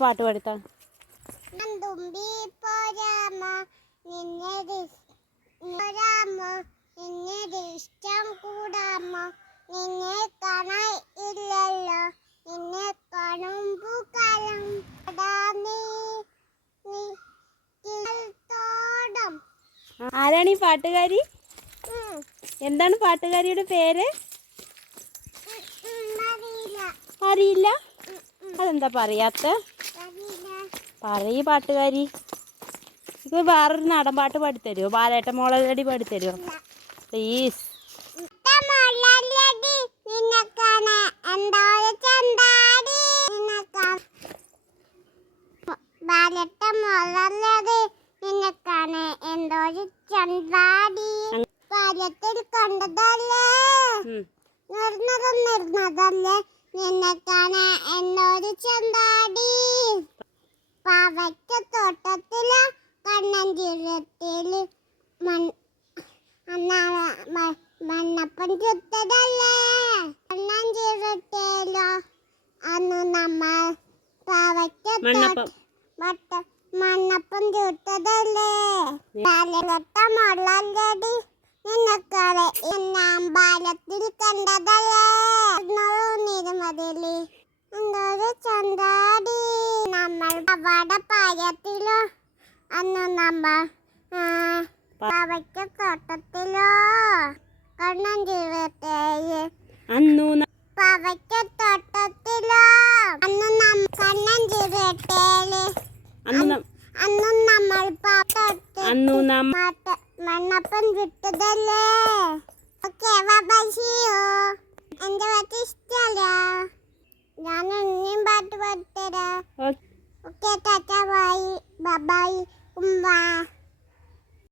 പാട്ട് പാടിത്താ. തുമ്പി പോരാമോ നിന്നെ ഇഷ്ടം കൂടാമോ നിന്നെ കാണാൻ ഇല്ലല്ലോ നിന്നെ കാണുമ്പോ കാലം ആരാണ് ഈ പാട്ടുകാരി? എന്താണ് പാട്ടുകാരിയുടെ പേര്? അറിയില്ല. അതെന്താ പറയാത്ത? പറയ് പാട്ടുകാരി. ഇത് വേറൊരു നാടൻ പാട്ട് പാടിത്തരുമോ? ബാലേട്ട മോളടി പാടിത്തരുമോ പ്ലീസ്? ബാല്യത്തിൽ കണ്ടതല്ലേ നിർന്നതല്ലേ നിന്നെ കാണാൻ എന്നൊരു ചന്താടി പാവയ്ക്ക തോട്ടത്തില് കണ്ണഞ്ചിരത്തില് മണ്ണപ്പൻ ചുട്ടതല്ലേ കണ്ണഞ്ചിരത്തേലോ അന്ന് നമ്മൾ പാവയ്ക്ക മണ്ണപ്പൻ ചുട്ടതല്ലേ മുള്ളടി നിന്നക്കാളെ ബാലത്തിൽ കണ്ടതല്ലേ നിരമതില് എന്നൊരു ചന്താടി നമ്മൾ അവിടെ പായത്തിലോ അന്ന് നമ്മൾ പാവയ്ക്ക തോട്ടത്തിലോ കണ്ണഞ്ചിരത്തേല് പാവയ്ക്ക തോട്ടത്തിലോ അന്ന് കണ്ണഞ്ചിരത്തേല് അന്നും നമ്മൾ മണ്ണപ്പൻ വിട്ടതല്ലേ. ഓക്കെ ബാബാശിയോ എന്റെ പാട്ട് ഇഷ്ടല്ല. ഞാൻ ഇനിയും പാട്ട് പാടിത്തരാം. ഓക്കെ ടാറ്റ ബൈ ബൈ ഉമ്മ.